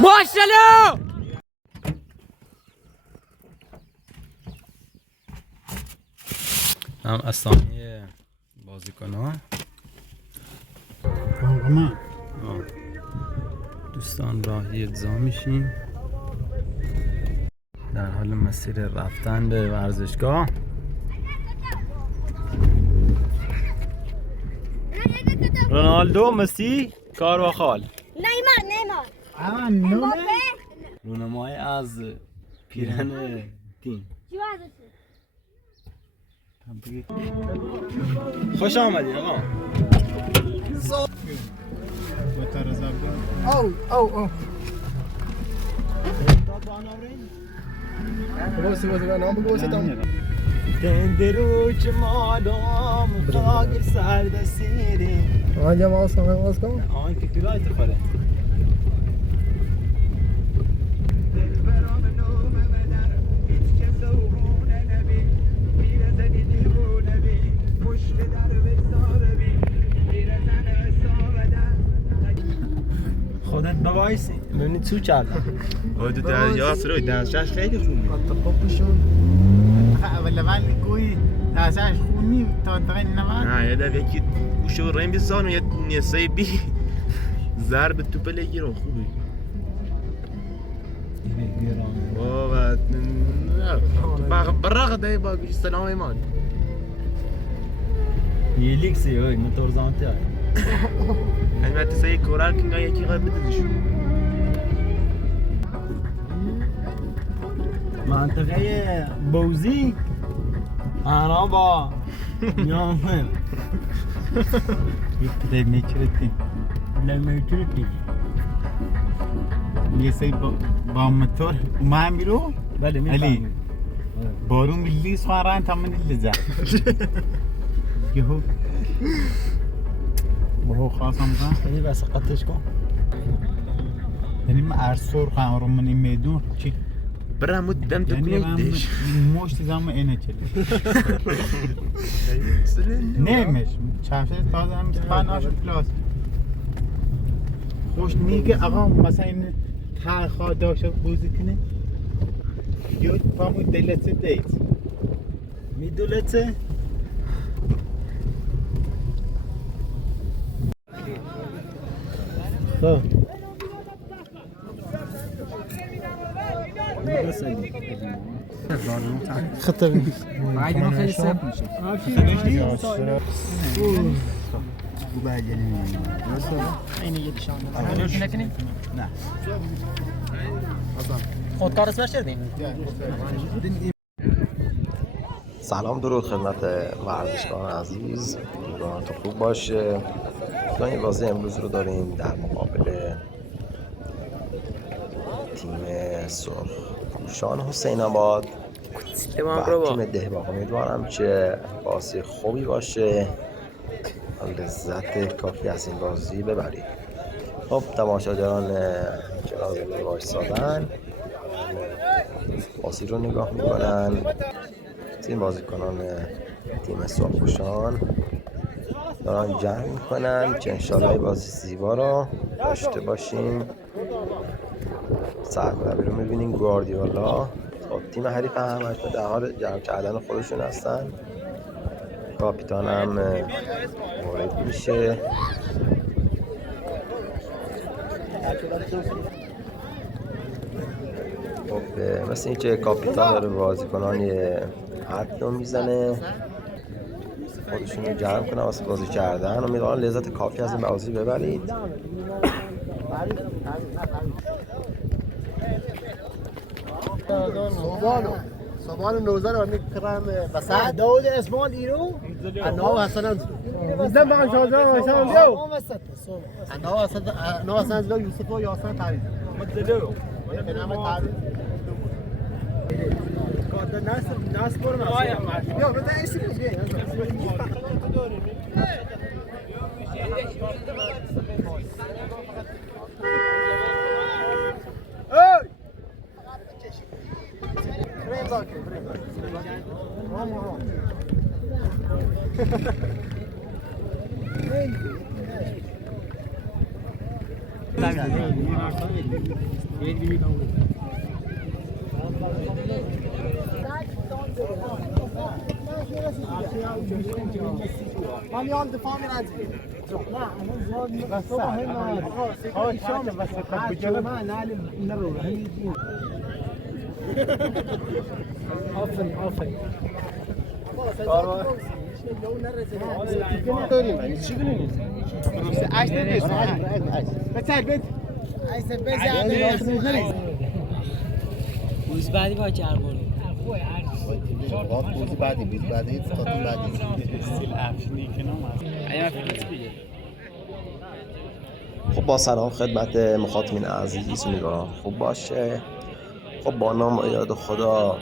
ماشاءالله. هم اسامی بازیکن‌ها دوستان راهی الزام میشیم در حال مسیر رفتن به ورزشگاه. رونالدو، مسی، کارواخال. نیمار. رونمایی از پیرن تیم. خوش آمدید آقا. او دندرو که مادام خاک سرد سیری آنجا باز کن آن که کلایت خاله خودت ببایسی ببینید چو کردم تو درجاست روی درجاش خیلی خوبی طبقشون ولا من گویی درسش خونی تا انتقای نماد نه یه دفعه یکی گوشو ریم بیزان و یه نیسه بی ضرب توپ لگیرم خوبی بابا برق ده با گوش سلام ایمان یه لیکسی های موتور زانتی های همه تسایی کورال کنگا یکی غیر بددشون منطقه بوزی آنها با نیامه یک پدر میکردی نمیتونی یه سی با موتور اومدم بیرو بله علی بارون لیز خوارن تمام لیزه یهو بهو خواستم یعنی بس قطعش کن یعنی من ارسور خواهم رو منی میدون چی برامو دم تو یعنی کنیدش مشت زمان اینه چلی نمیش چفشه تازه هم بناش پلاس خوش میگه آقا مثلا این ترخواه داشته بوزی کنه یا پامو دلته دیت میدولته خب خطر بعد ما خیلی سخت میشه اینه یه شانه نکنی؟ نه خودکار اسمش کردین؟ سلام درود خدمت ورزشکاران عزیز، امیدوارم خوب باشه. این بازی امروز رو داریم در مقابل تیم سرخپوشان حسین آباد و تیم دهباغ. امیدوارم که بازی خوبی باشه و لذت کافی از این بازی ببرید. خب تماشاگران که لازم وایسادن بازی رو نگاه میکنن. این بازیکنان تیم سرخپوشان دارن جمع میکنن که انشالله بازی زیبا رو داشته باشیم. سرمربی رو میبینیم گواردیولا. خب تیم حریف همش در حال جمع کردن خودشون هستن. کاپیتان هم وارد میشه. خب مثل اینکه کاپیتان داره بازیکنان یه حد رو میزنه خودشون رو جمع کنن واسه بازی کردن. امیدوارم لذت کافی از این بازی ببرید. صبحان نوزر و میکرم وسط داود اسماعیل ایرو انا حسن میزدم با شازده حسن دیو انا حسن دیو یوسف و یاسر تعریف مدلو به نام تعریف کارد ناس برم یا بده ایسی میگه مليون دفاع من عندي روز بعدی با چهار بولیم روز بعدی خاطر بعدی خب با سلام خدمت مخاطبین عزیز، امیدوارم خوب باشه. خب با نام و یاد خدا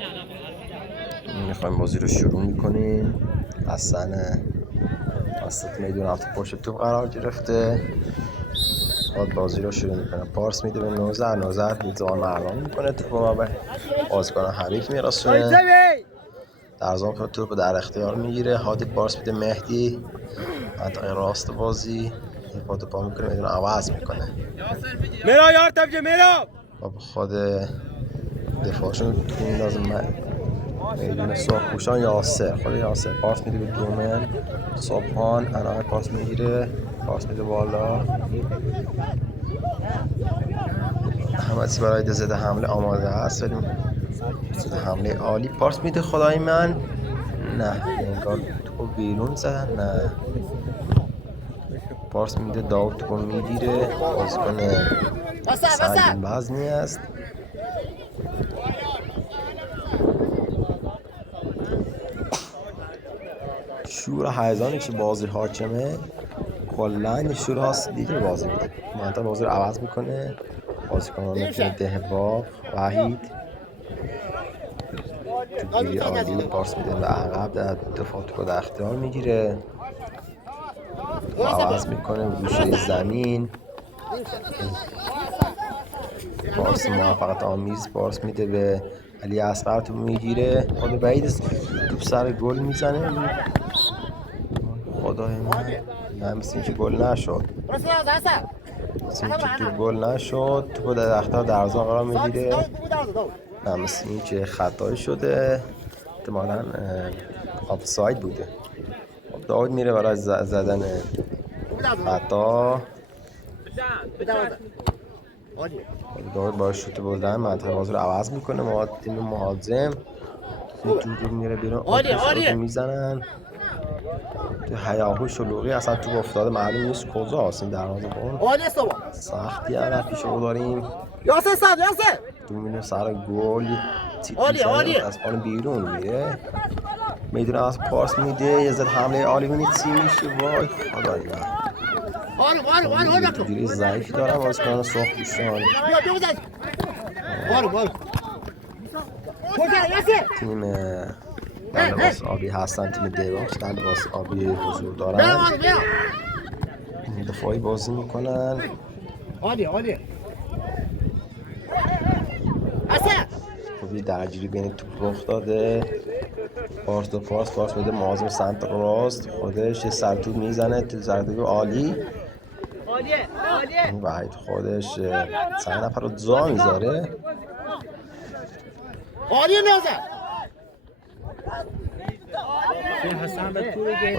میخوایم بازی رو شروع میکنیم. حسن وسط میدون هفته پشت توپ قرار گرفته، خود بازی رو شروع میکنه. پارس میده به نوزر هیچ زمان مردان میکنه، توپ رو به بازیکن حریف میرسونه. در زمان توپ در اختیار میگیره. هادی پارس میده مهدی منطقه راست بازی، پا پا میکنه، میدون عوض میکنه. میرا یار تبجه میرا با خود دفاعشون تو این لازم میدون صبحوشان یاسر، خود یاسر پاس میده به دومن صبحان، انای پاس میگیره، پاس میده بالا. همتی برای ضد حمله آماده هست، ولی ضد حمله عالی پاس میده. خدای من نه، انگار توپو بیرون زدن. نه، پاس میده داود توپو میگیره، بازیکن سنگین وزنی است. شور و هیجانی که بازی حاکمه، کلا شور هاست دیگه بازی بود. منطقه بازی رو عوض میکنه، بازیکن مثل دهباغ، وحید توپگیری عالی، پاس میده به عقب، در دفاع توپو در اختیار میگیره، عوض میکنه گوشه زمین. پاس موفقیت آمیز پاس میده به علی اصغر، توپ میگیره، خود بعید توپ سر گل میزنه. خدای من مثل اینکه گل نشد، مثل اینکه توپ گل نشد، توپ در اختیار درزا قرار میگیره. نه، مثل اینکه خطایی شده، احتمالاً آفساید بوده. داود میره برای زدن خطا. داود با شوت بردن منطقه بازی رو عوض میکنه. تیم مهاجم توپ میره بیرون، عالی میزنن تو هیاهو شلوغی، اصلا توپ افتاده معلوم نیست کجاست. این دروازه‌بان سختی هم پیش رو داریم. یاسر تو میبینیم سر گل عالی از پان بیرون میره، میدونه از پاس میده، یه زد حمله عالی بینید چی میشه. وای خدای من دیری ضعیفی دارم بازیکن صبحوشان. تیم در لباس آبی هستن، تیم دیواکس در لباس آبی حضور دارن، دفاعی بازی میکنن. عالی خوبی درگیری بین توپ رخ داده، پاس میده مهاجم سمت راست، خودش یه سرتوب میزنه تو زردوی عالیه. وحید خودش چند نفر رو جا میذاره.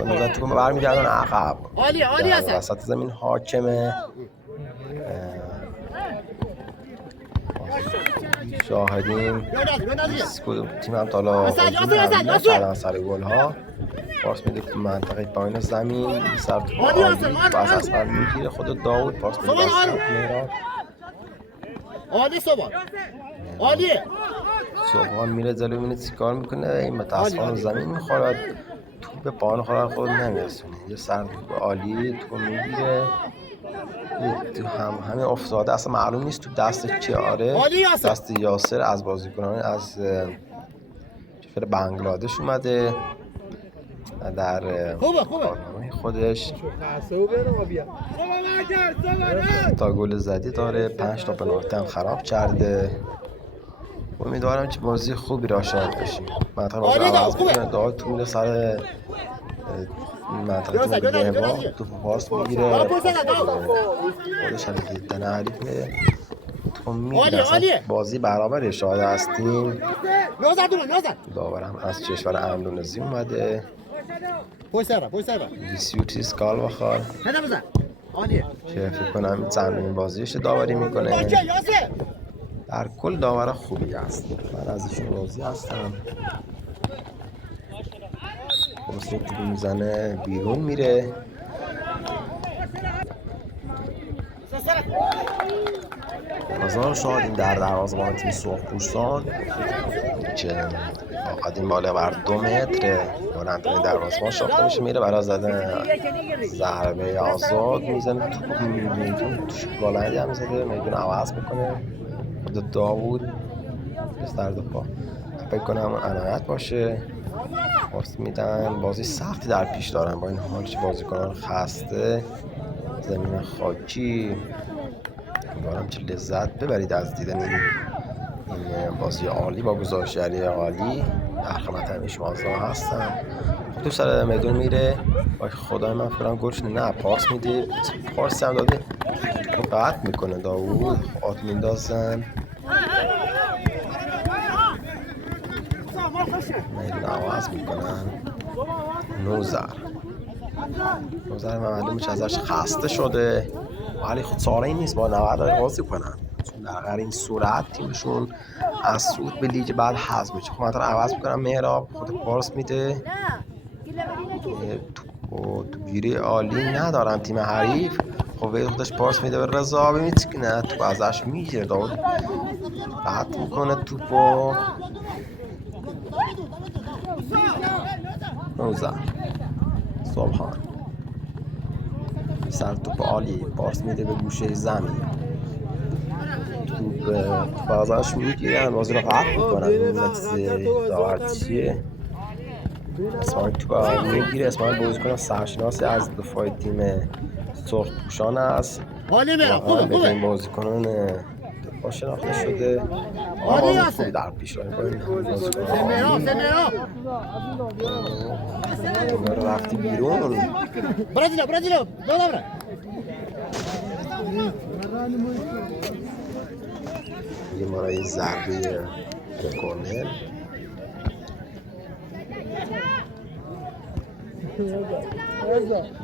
نوزر توپ رو برمیگردن عقب، در وسط زمین حاکمه. شاهدیم تیم هم تالا کردن سر گل ها. پاس میده منطقه پایین زمین، سر توپ عالی از اصغر میگیره، خود داود پاس میده صبحان میره جلو، میبینه چیکار میکنه، این متاسفانه زمین میخورد، توپ به پایان خورد، خود نمیرسونه. یه سر توپ عالی توپ میگیره، تو همه افتاده، اصلا معلوم نیست تو دست کیاره، دست یاسر از بازیکنان از کشور بنگلادش اومده در کارنامه خودش. تا گل زدی داره، 5 تا پنالتی هم خراب کرده. امیدوارم که بازی خوبی را شاهد بشیم. منطقه بازی رو عوض میکنه، داود تو میره سر منطقه دهوا توپ پاس میگیره خودش هم دیدن حریف میره توپ میگیره بازی برابر شاهد هستیم داورم از کشور اندونزی اومده ویسیوتیس کالواخال که فکر کنم چندمین بازیش داوری میکنه در کل داور خوبی هست من از ایشون راضی هستم خلاصه توپ میزنه بیرون میره بازار شاهدیم در دروازه‌بان تیم سرخپوستان که قدیم بالا بر 2 متر بلندترین دروازه‌بان شاخته میشه میره برای زدن ضربه آزاد میزنه توپ میدون توش بلندی هم میزده میدون عوض میکنه خود داوود بستر دفاع فکر کنم عنایت باشه پاس میدن بازی سختی در پیش دارن با این حال که بازیکنان خسته زمین خاکی امیدوارم که لذت ببرید از دیدن این بازی عالی با گزارشگری عالی در خدمت شما هستم تو سر میدون میره وای خدای من فکرم گلش نه پاس میده پاس هم داده قطع میکنه داوود خاط میندازن میدون عوض میکنن نوزر معلومه که ازش خسته شده ولی خود چاره‌ای نیست با 90 دقیقه بازی کنن چون در غیر این صورت تیمشون از صعود به لیگ بعد حذف میشه خب مثلا عوض میکنم مهراب خود پاس میده تو گیری عالی ندارن تیم حریف خب خودش پاس میده به رضا میتونه تو ازش میگیره داود قطع میکنه توپو نوزر صبحان سر توپ عالی پاس میده به گوشه زمین توپ ازش میگیرن بازی رو قطع میکنن داور چیه اسماعیل توپ میگیره اسماعیل بازیکن سرشناسی از دفاع تیم سرخپوشان است واقعا به این بازیکنان دفاع شناخته شده آغاز خوبی در پیش رو رفتی بیرون یه مرای ضربه کورنر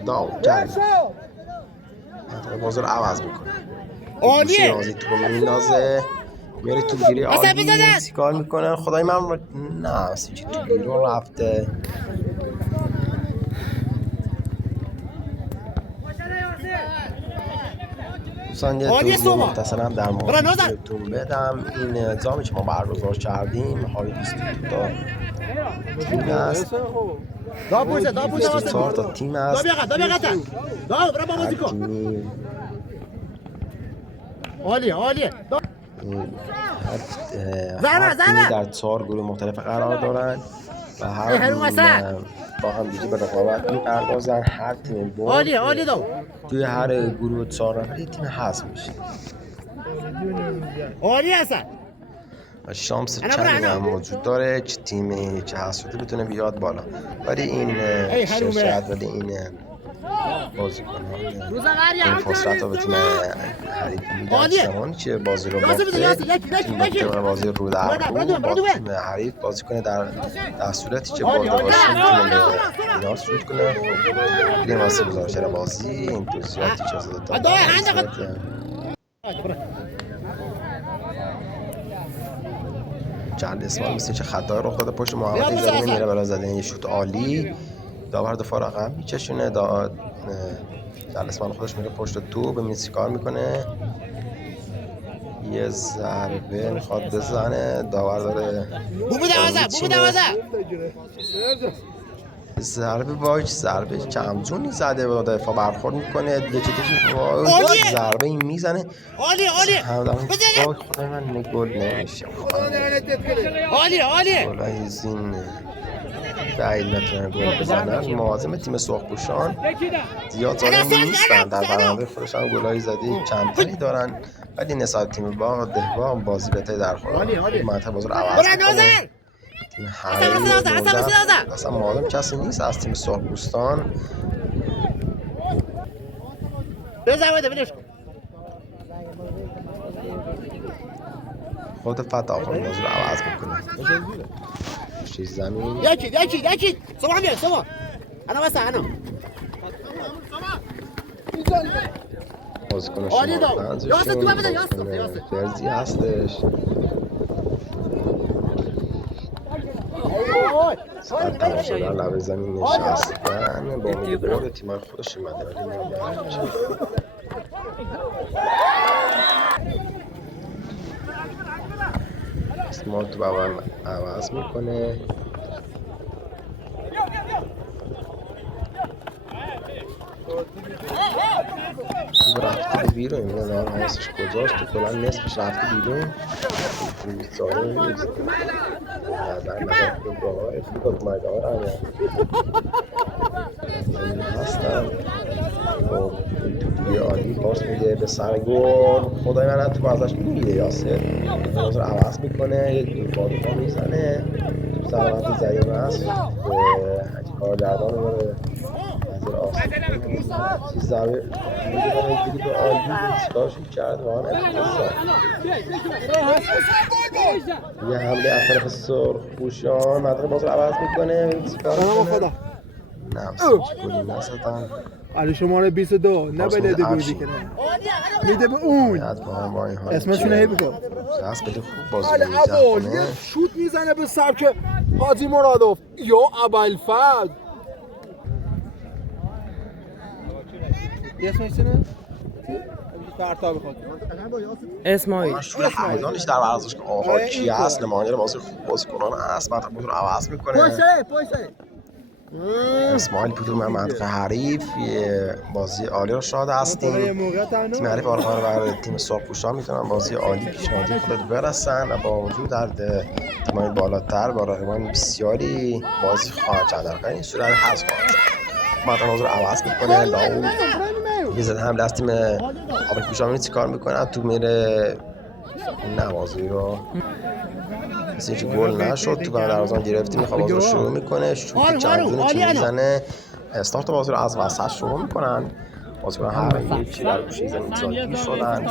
داو کرد بازار عوض میکنه عالیه بازی تو میندازه میره تو گیری عالی چیکار میکنه خدای من نه چی تو گیری رفته دوستان یه توضیح مختصرم در موردتون بدم این اعزامی که ما برگزار کردیم های 22 تیم است 24 تا تیم است عالیه هر تیمی در 4 گروه مختلف قرار دارند و هر با هم دیگه به رقابت می‌پردازن هر تیم عالیه توی هر گروه 4 نفر تیم حذف میشه عالی هستن شانس چندی هم موجود داره که تیمی که حذف شده بتونه بیاد بالا ولی این شرکت ولی این بازیکنان این فرصت رو بتونه حریف میدن زمانی که بازی رو باخته تیم که بازی رو در رو با تیم حریف بازی کنه در صورتی که برده باشه تیم اینا صعود کنه بریم واسه گزارشگر بازی این توضیحاتی که از دادم چند اسمان مثل که خطای رخ داده پشت محمدی زده نمیره برای زدن یه شوت عالی داور دفاع رقم میچشونه جلسمان خودش میره پشت تو به میسی کار میکنه یه ضربه میخواد بزنه داور داره ضربه باش ضربه کمجونی زده و دفاع برخورد میکنه ضربه این میزنه خدای من گل نمیشه گل این بعید نتونن گل بزنن مهاجم تیم سرخپوشان زیاد زاده نیستن در برنامه خودشان گلایی زده کمتری دارن ولی نسبت تیم با دهوا بازی بهتری در خورد منطقه بازی رو عوض میکنه اصلا معلوم کسی نیست از تیم سرخپوستان. بزن ولش کن. خود فتح آخر بازی رو عوض میکنه. پشت زمین یکی سوام بیا سوام. انا بس انا. بازیکن شما فرزی هستش. ساعت تمام شدن لبه زمین نشستن با امید برد تیمای خودش اومده ولی نمیدونم چه. اسمال تو بابا عوض میکنه. تو رفته بیرون نمیدونم حواسش کجاست. تو کلا نصفش رفته بیرون. ساره نیست. نظر نگاه با افریقا اومده ها رو هستن. خب این توپی عالی پاس میده به سر گل. خدای من تو ازش میگیره یاسر. نظر عوض میکنه. یک دور بادوها میزنه. تو سلامت زریم هست. کارگردان رو داره نظر آسان چیز ضربه میده داره دیگه به عالی چیکارش کرد واقعا افتضاح. یه حمله از طرف سرخپوشان منطقه باز رو عوض میکنه. چیکار میکنه؟ نه سوچ گلی نزدن. علی شماره 22 نه بلده بودی که نه میده به اون اسمشون هی بگو دست بده خوب بازی میزنه. شوت میزنه به سبک حاجی مرادوف یا ابوالفضل. اسمش چیه؟ پرتاب خاطر اسماعیل شور هیجانش در ورزشگاه آقا کی هست نماینده بازی خوب بازیکنان هست. بعد رو عوض میکنه. اسماعیل پودر من منطقه حریف بازی عالی رو شاهد هستیم. تیم حریف آرمان و تیم سرخپوشان میتونن بازی عالی پیشنهادی خود برسن و با وجود در تیم‌های بالاتر با رقابت بسیاری بازی خواهد کرد. در این صورت حذف خواهد شد. مطمئن حضور عوض میکنه. داوود میزد حمله از تیم آبکوشان چیکار میکنه؟ تو میره نوازی رو مثل اینکه گل نشد. تو کانال دروازه‌بان گرفتی میخواد بازی رو شروع میکنه. شوت چندونی که میزنه. استارت بازی رو از وسط شروع میکنن. بازیکن هر یکی در گوشه زمین ساکی شدن.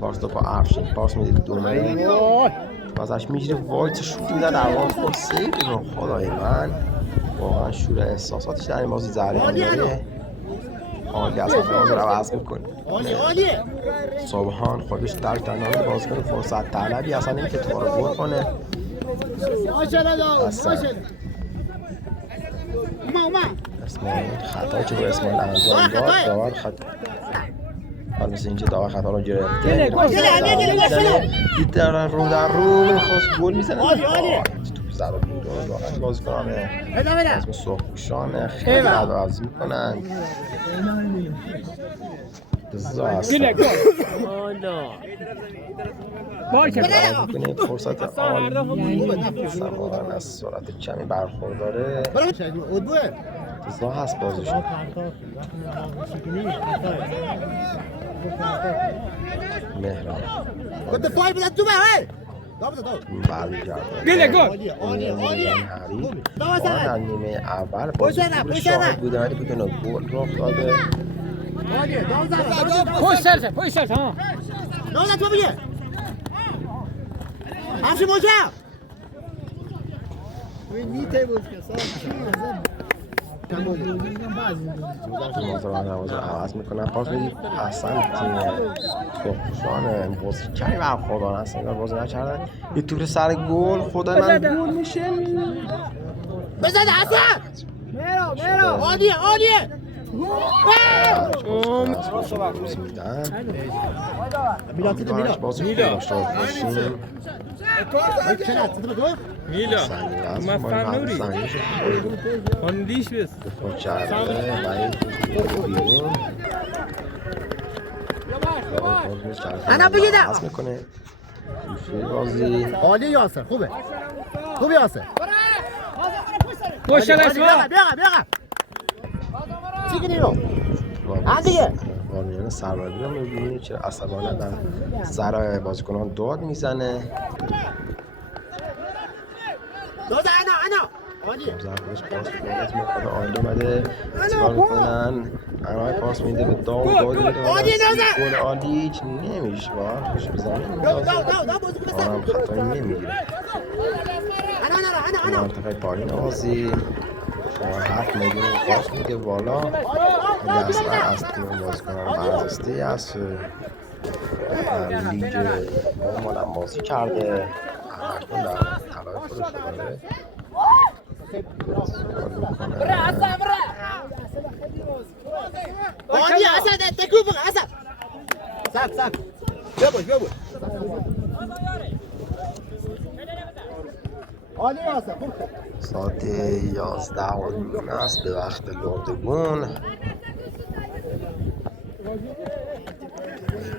پاس تو با افشین پاس میده دومری ازش میگیره وایت شوت میده در واقع خود سیو رو. خدای من واقعا شور احساساتش در این بازی جریان داره. عالی از بازی رو عوض میکنه. صبحان خودش در کنار بازیکن فرصت طلبی اصلا نمیشه تو رو گل کنه. اسماعیل خطایی که به اسماعیل انجام داد داور حالا مثل اینجا داور خطا رو گرفته. دید در رو میخواست گل میزنه. توپ زد و بیرون. واقعا بازیکنان اسم سرخپوشان خیلی بد بازی میکنن. فرصت عالی سماوان از سرعت کمی برخورداره. تزا هست بازیشون. مهران برمیگرده نیمه اول بازی شاهد بوده ولی بدون گل رخ داده. پشت سرت ها نه تو بگه همش موجه میته بود که عوض میکنن. پاس میدید اصلا تیم سرخپوشان بازی کمی برخوردار هستن بازی نکردن. یه توپ سر گل خدای من گل میشه. بزن حسن میرا عالیه میلاد بازی داشته باشیم. میلا ما فهمیدیم هندیش بس دفاع کرده بیرون انا بگیدم عوض میکنه. بازی عالی یاسر خوبه یاسر پشت اسما بیا چی کنی رو هم دیگه قانونیان سربازی رو می‌بینید که عصبانه در سر بازیکنان داد میزنه. زربانش پاس میکنه آلی اومده چیکار میکنن انهای پاس میده به داود میده گل آلی نمیشه با خوش به زمین میدازه آرام خطایی نمیگیره این منطقه پایین بازی شما 7 میلیون پاس میده بالا اگه اصلا از تیم باز کنن برزسته هست در لیگ نورمال هم بازی کرده همکنون در طلای خودش داره عادي اسد تكوفك اسد ساك ساك جابوا عادي اسد ساعت 11:30 است به وقت لردگون.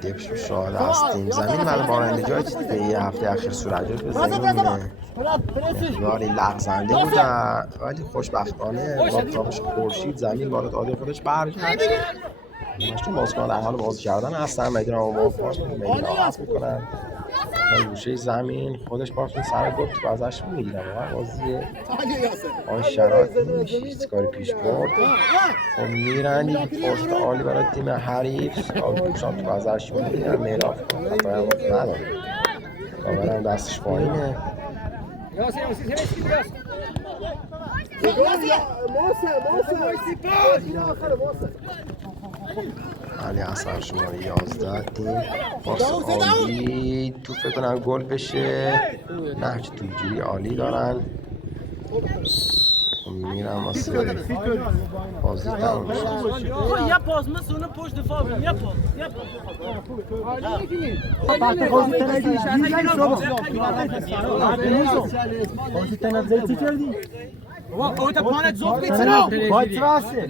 دیپش شاهد هستیم. زمین برای بارندگی که یه هفته اخیر صورت به زمین مقداری لغزنده بودن ولی خوشبختانه با تابش خورشید زمین بالای عادی خودش برگشت. چون بازیکنان در حال بازی کردن هستن میدون رو پاس میدون عوض میکنن گوشه زمین خودش پاس سر گل تو ازش میگیره واقعا بازیه آن شرایط نمیشه هیچ کاری پیش برد. خب میرن یک پست عالی برای تیم حریف آبوشان تو ازش میگیرن میراف خطای هم نداره کامران دستش پایینه علی حسن شماره 11 تیم پاس عالی تو فکر کنم گل بشه نهج تویگیری عالی دارن میرم واسه بازی تموم شد یه پاس مثل پشت دفاع بیم یه پاس او تا پانت زوب بیتنا باید راسته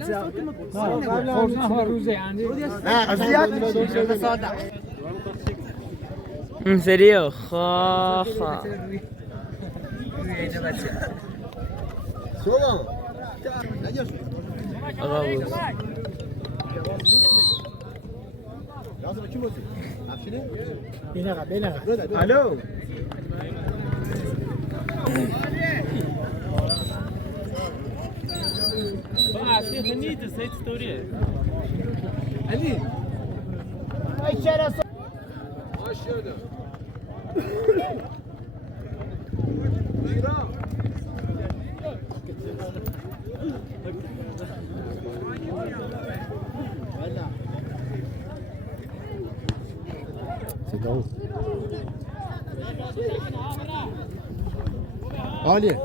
En serio, jaja. آقا بود الو علی عالیه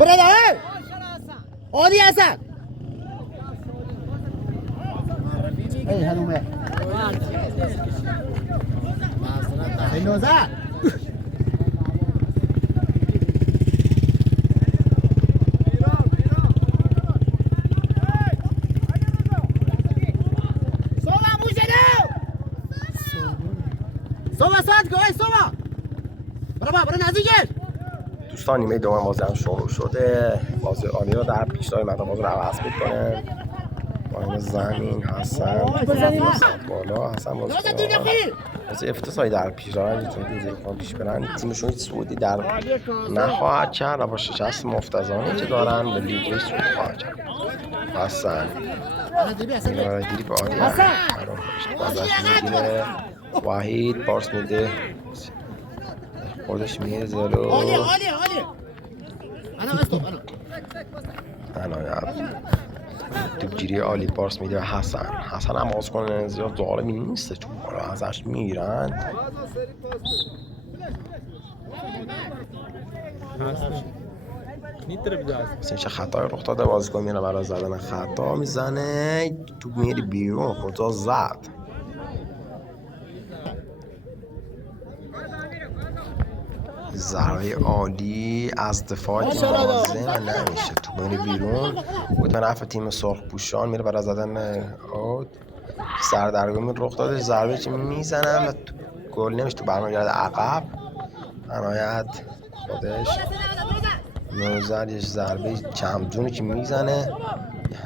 برادر عادی هستن ای هلومه ای نوزد دوستان نیمه دوم بازی هم شروع شده بازی عالی رو در پیشتای مدام بازی رو عوض میکنه با زمین حسن بالا حسن بازی افتضاحی در پیش دارن میتونید پیش برن تیمشون هیچ صعودی در نخواهد کرد و با شکست مفتضانه که دارن به لیگ صعود خواهد کرد حسن دیریب عالی بازش میگیره وحید پارس میده خودش میره زلو عنایت توپگیری عالی پارس میده حسن هم بازیکن زیاد ظالمی نیست چون بالا ازش میگیرن مثل چه خطای رخ داده بازیکن میره برای زدن خطا میزنه توپ میری بیرون خدا زد ضربه عالی از دفاع تیم بازه نمیشه تو میره بیرون بود به نفع تیم سرخ پوشان میره برای زدن سردرگمی رخ داده ضربه که میزنن و گل نمیشه تو برنامه گرد عقب عنایت خودش نوزر یه ضربه کمجونی که میزنه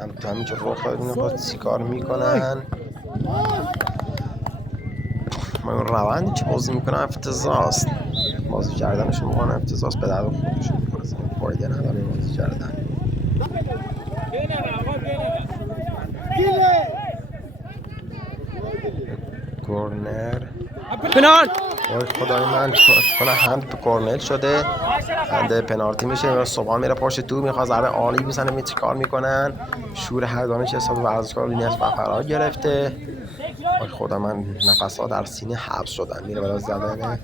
هم تو همین که رخ داره با چیکار میکنن. من روندی که بازی میکنن افتضاحست، بازی کردنشون میکنن افتضاحست، به درد خودشون میکنه، فایده نداره بازی کردن. کورنر پنالت. وای خدای من کنه هند تو کورنر شده، هند پنالتی میشه. صبحان میره پشت تو میخواد ضربه عالی بزنه، می چی کار میکنن؟ شور هر دانش حساب ورزشکار لینیت فقرا گرفته. وای خدا من نفس‌ها در سینه حبس شدن. میره برای زدن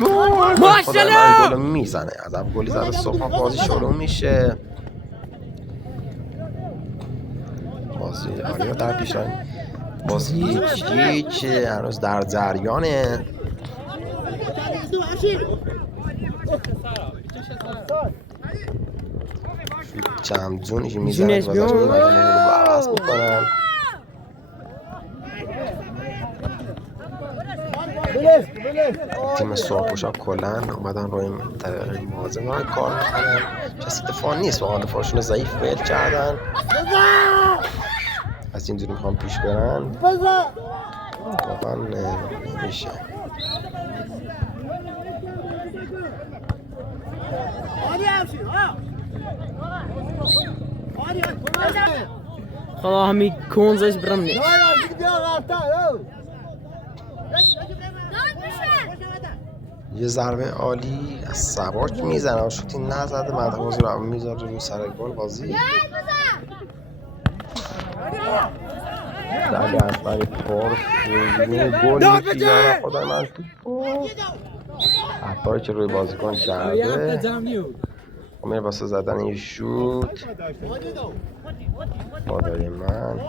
گل. ماشاءالله گل میزنه. از اول گلی زده صبحان بازی شروع میشه. بازی آریا در پیشان، بازی هیچ هنوز در جریانه. چمجونی که میزنه تو بازش رو عوض میکنن. تیم سرخپوشا کلن اومدن روی طریق موازنه کار میکنن. کسی دفاع نیست، واقعا دفاعشون ضعیف فیل کردن. از این دوری میخوام پیش برن واقعا نمیشه. خدا همین کنزش برم نیست. یه ضربه عالی از سباک میزنه، شوتی نزده، مدهوز رو میذاره رو سر گل. بازی دلی اصلا پر گل میزنه. خدای من حتی که روی بازیکن کرده میره واسه زدن این شوت. خدای من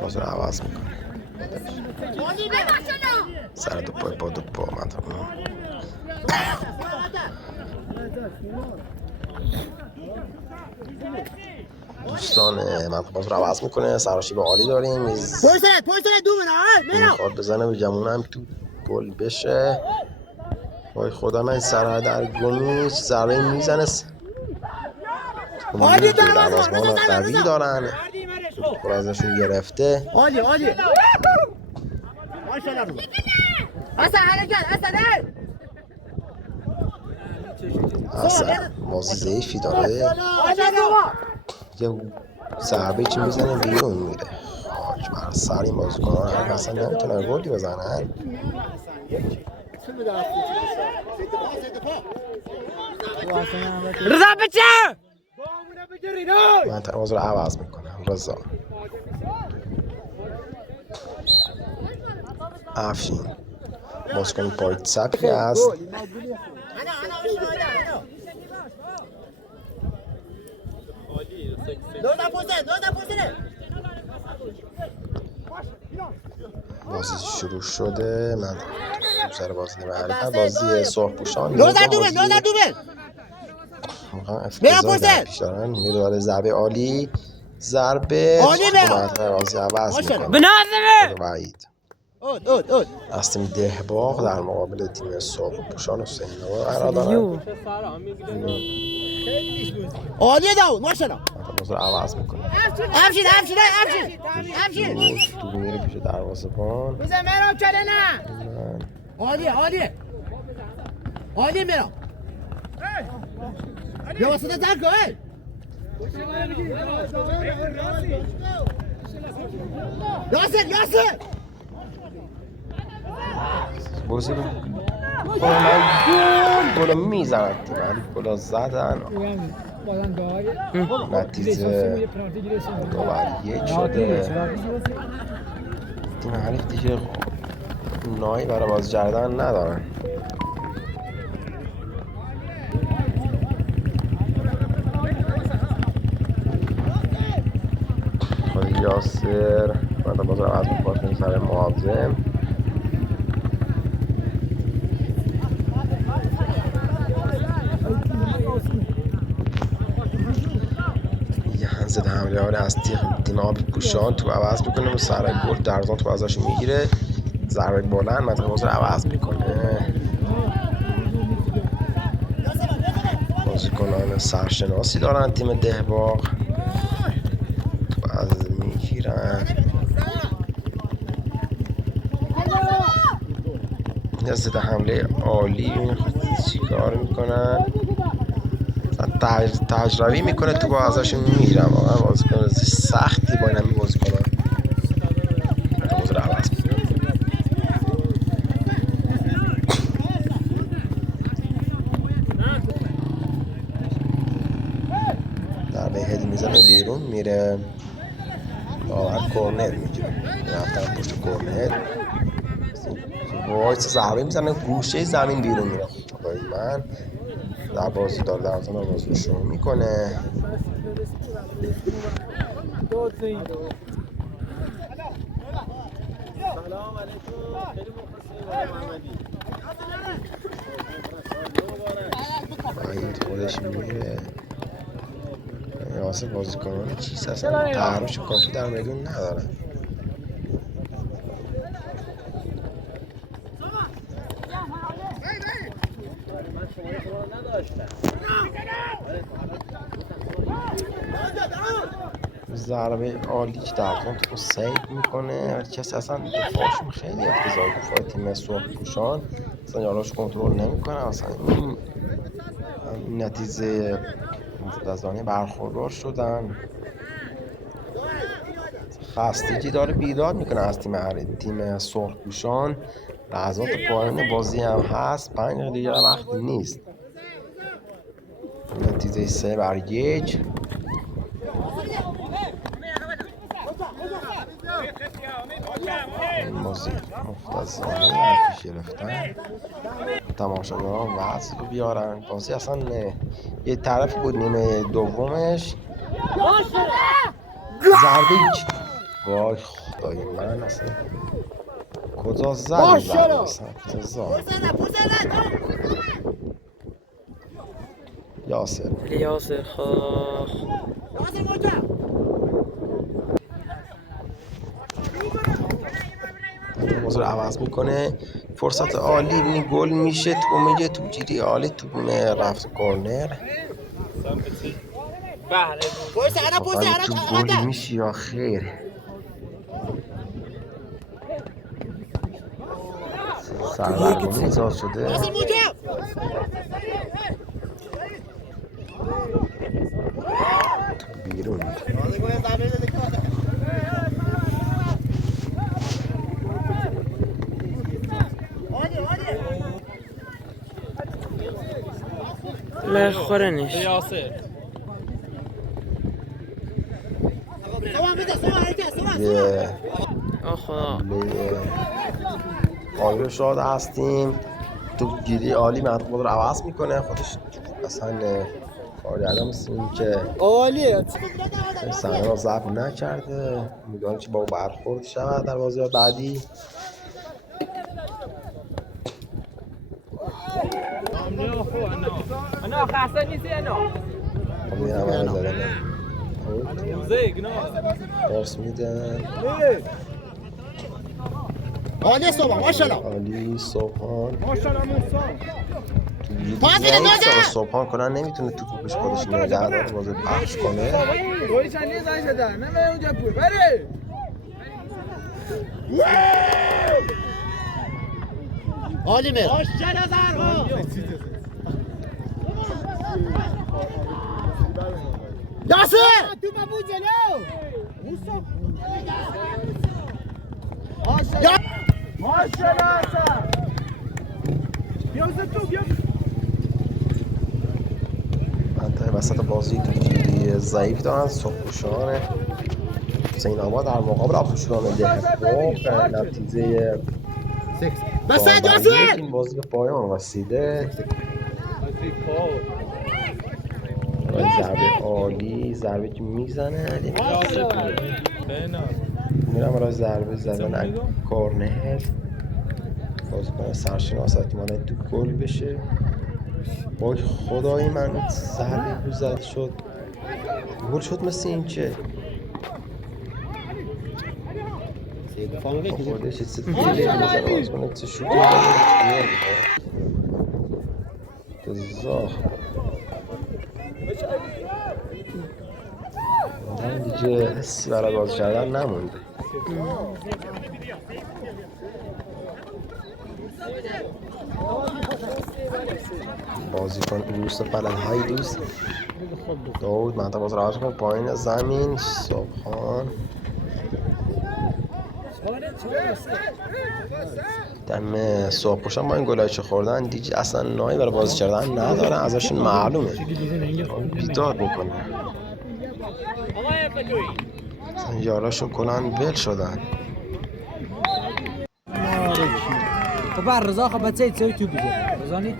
بازی رو عوض میکنه. سر دو پای با دو پا دوستان من باز رو عوض میکنه. سراشیب عالی داریم. میخواد بزنه به جمعون هم تو گل بشه. وای خدا من سر در گمیش ضربه میزنه. عالی دروازه‌بان قوی دارن، پر ازشون گرفته. عالی ماشاءالله. اصلا بازی ضعیفی داره. یه ضربه چی میزنه بیرون میره. خاک بر سر این بازیکنان هم اصلا نمیتونن گلی بزنن. رضا بچه من تماز رو عوض میکنم. رضا افشین بازیکن پای چپی است. بازی شروع شده. من سر بازی نمی‌رم. بازی سرخپوشان افتضاح پیش دارن. میره ضربه عالی، ضربه بازی عوض میکنه. بنازمه وعید از تیم دهباغ در مقابل تیم سرخپوشان حسین نوا قرار دارن. عالی داود ماشاءالله. بازی عوض میکنه. افشین تو میره پیش دروازه‌بان. بزن میرم چله نه. عالی میرم. یا واسه در کن. یاسر بازی رو گل میزنن. گل زدن. نتیجه 2-1 شده. تیم حریف دیگه نایی برای بازی کردن ندارن. خود یاسر بعد باز رو از می‌پاشیم سر مهاجم. ضد حمله ها از تیم آبی پوشان تو عوض میکنه و سر گل درزان تو ازش میگیره، ضربه بلند منطقه بازی رو عوض میکنه. بازیکنان سرشناسی دارن تیم دهباغ، تو از میگیرن. یه ضد حمله عالی چی کار میکنن، تجربی میکنه تو با ازشون میگیرن. واقعا بازیکن سختی با این همین بازیکنان تو بازی رو عوض میکنه. در به هدی میزنه بیرون میره، داور کورنر میگیره، رفتن پشت کورنر وایس ضربه میزنه گوشه زمین بیرون میره. خدای من در بازی داره در زمان بازی رو شروع میکنه. وحید خودش میره، واسه بازیکنان چیز اصلا تحرش کافی در میدون ندارن. ضربه عالی که درخون تو سیو میکنه، کسی اصلا دفاعشون خیلی افتضاحی. دفاع تیم سرخپوشان اصلا یاراش کنترل نمیکنه. اصلا این نتیجه متضادانه برخوردار شدن. خستگی داره بیداد میکنه از تیم سرخپوشان. لحظات پایان بازی هم هست، 5 دقیقه دیگه وقت نیست. نتیجه 3-1. این بازی مفتضانه ارتش گرفتن، تماشاگران وضع رو بیارن. بازی اصلا یه طرف بود نیمه دومش ضربه وای خدای من اصلا کجا زد اصلا یاسر خاخ موضوع رو عوض میکنه. فرصت عالی این گل میشه، تو میگه تو گیری عالی، تو رفت کورنر. تو گل میشه یا خیر؟ سرگرمی ایجاد شده. بیرون لا خورنش آیو شاد هستیم. تو گیری عالی منطقه رو عوض میکنه، خودش اصلا کاری آدم هستیم که عالیه صحنه رو ضبط نکرده. میدونم که با برخورد شود در بازی بعدی. انا خاصه نیستی انا همه زدن پاس میدن. عالی صبح ماشاءالله عالی صبحان ماشاءالله موسی پاس میدن. صبحان کنن نمیتونه تو توپش خودش نگه داره، بازی پخش کنه. گوی چندی زنگ شده نمیه اونجا پول بره. عالی میره یاسر تو بابو جلو ماشاءالله منطقه وسط بازی تو گیری ضعیف دارن سرخپوشان حسین آباد در مقابل آبپوشان دهباغ. نتیجه این بازی به پایان رسیده. ضربه عالی، ضربه که میزنه میرم برای ضربه زدن کورنر. بازیکن سرشناس احتمالاً تو گل بشه. وای خدای من ضربه زد شد گل شد مثل این که خودش چیز دیگه میزنه باز کنه چه شوتی میزنه گذاه دیگه حسی برای باز کردن نمونده. بازیکن دوست پلن‌های دوست داود منطقه باز راحت کن پایین زمین صبحان دم صبح پوشان با این گلایی که خوردن دیگه اصلا نایی برای بازی کردن ندارن ازشون معلومه بیدار میکنه اصلا یاراشون کنن ول شدن. خب رضا خب بچه چه تو بگه رضا نیست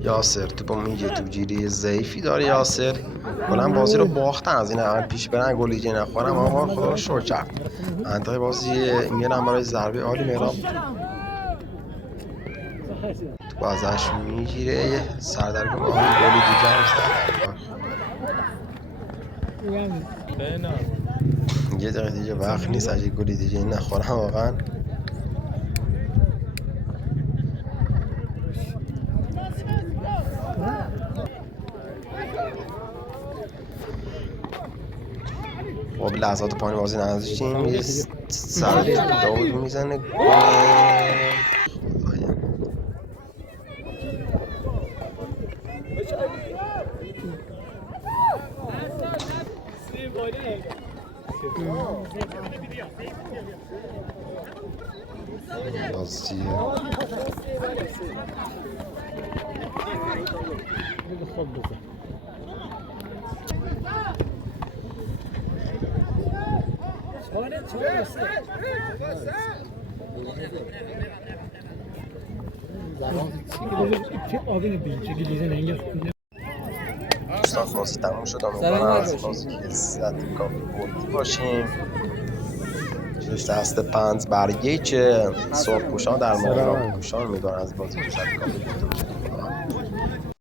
یاسر تو میگه تو گیری ضعیفی داره یاسر کلا بازی رو باختن از این اول پیش برن گل دیگه نخورن اما خدا رو شکر کرد منطقه بازی میرن برای ضربه عالی مهراب تو ازش میگیره سردرگم آن گل دیگه هم یه دقیقه دیگه وقت نیست اگه گلی دیگه نخورم واقعا خب لحظات پایین بازی نزدیکیم یه سر داود میزنه بازی دوستان بازی تموم شد امیدوارم از بازی لذت کافی بردی باشیم دست پنج برگه که صبح پوشان در مهراب پوشان امیدوارم از بازی لذت کافی بردی باشیم.